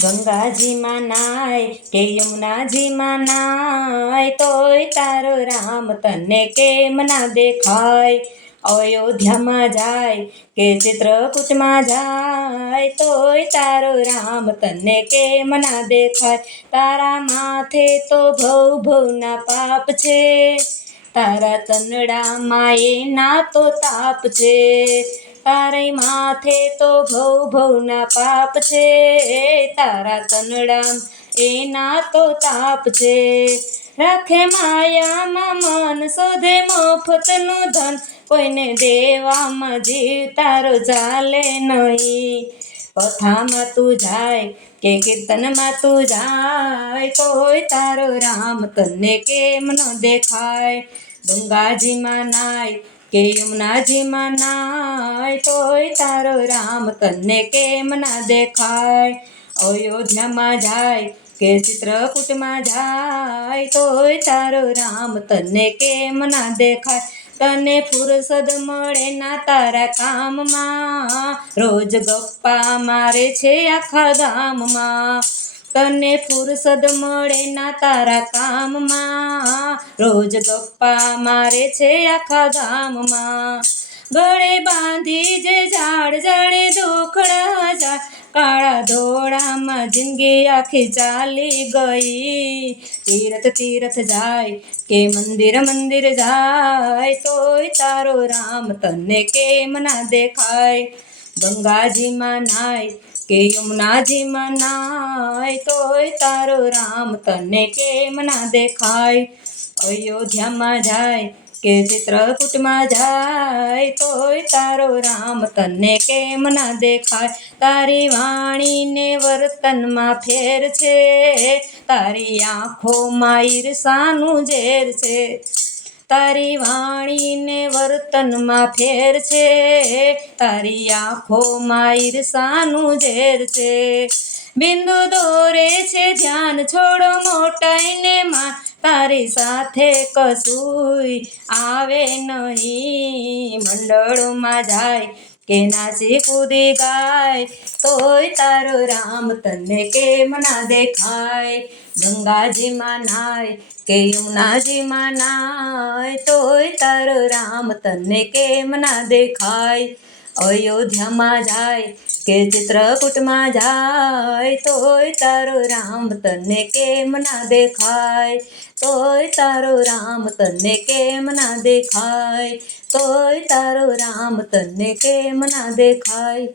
ગંગાજીમાં નાય કે યમુનાજીમાં નાય તોય તારો રામ તને કેમ ના દેખાય. અયોધ્યામાં જાય કે ચિત્રકૂટમાં જાય તોય તારો રામ તને કેમ ના દેખાય. તારા માથે તો ભવ ભવના પાપ છે, તારા તનડામાં એના તો તાપ છે. તારે માથે તો ભવ ભવના પાપ છે, તારા તનડામ એના તો તાપ છે. રાખે માયામાં મન શોધે મફતનું ધન, કોઈને દેવામાં જીવ તારો ચાલે નહીં. કથામાં તું જાય કે કીર્તનમાં તું જાય તોય તારો રામ તને કેમ ન દેખાય. ગંગાજીમાં નાય કે યમુનાજીમાં નાય તોય તારો રામ તને કેમ ના દેખાય. અયોધ્યામાં જાય કે ચિત્રકૂટમાં જાય તોય તારો રામ તને કેમ ના દેખાય. તને ફુરસદ મળે ના તારા કામમાં, રોજ ગપ્પા મારે છે આખા ગામમાં. તને ફુરસદ મળે ના તારા કામમાં, રોજ ગપ્પા મારે છે આખા ગામમાં. ગળે બાંધી જે ઝાડ જણે દુખડા ઝાડ, કાળા ધોળામાં જિંદગી આખી ચાલી ગઈ. તીરથ તીરથ જાય કે મંદિર મંદિર જાય તોય તારો રામ તને કેમ ના દેખાય. ગંગાજીમાં નાય કે યમુનાજીમાં નાય તોય તારો રામ તને કેમ ના દેખાય. અયોધ્યામાં જાય કે ચિત્રકૂટમાં જાય તોય તારો રામ તને કેમ ના દેખાય. તારી વાણીને વર્તનમાં ફેર છે, તારી આંખોમાં ઈર્ષાનું ઝેર છે. તારી વાણીને વર્તનમાં ફેર છે, તારી આંખોમાં ઈર્ષાનું ઝેર છે. બિંદુ દોરે છે ધ્યાન છોડો મોટાઈને માન, તારી સાથે કશુંય આવે નહીં. મંડળોમાં જાય કે નાચી કૂદી ગાય તોય તારો રામ તને કેમ ના દેખાય. ગંગાજીમાં નાય કે યમુનાજીમાં નાય તોય તારો રામ તને કેમ ના દેખાય. અયોધ્યામાં જાય કે ચિત્રકૂટમાં જાય તોય તારો રામ તને કેમ ના દેખાય. તોય તારો રામ તને કેમ ના દેખાય. તોય તારો રામ તને કેમ ના દેખાય.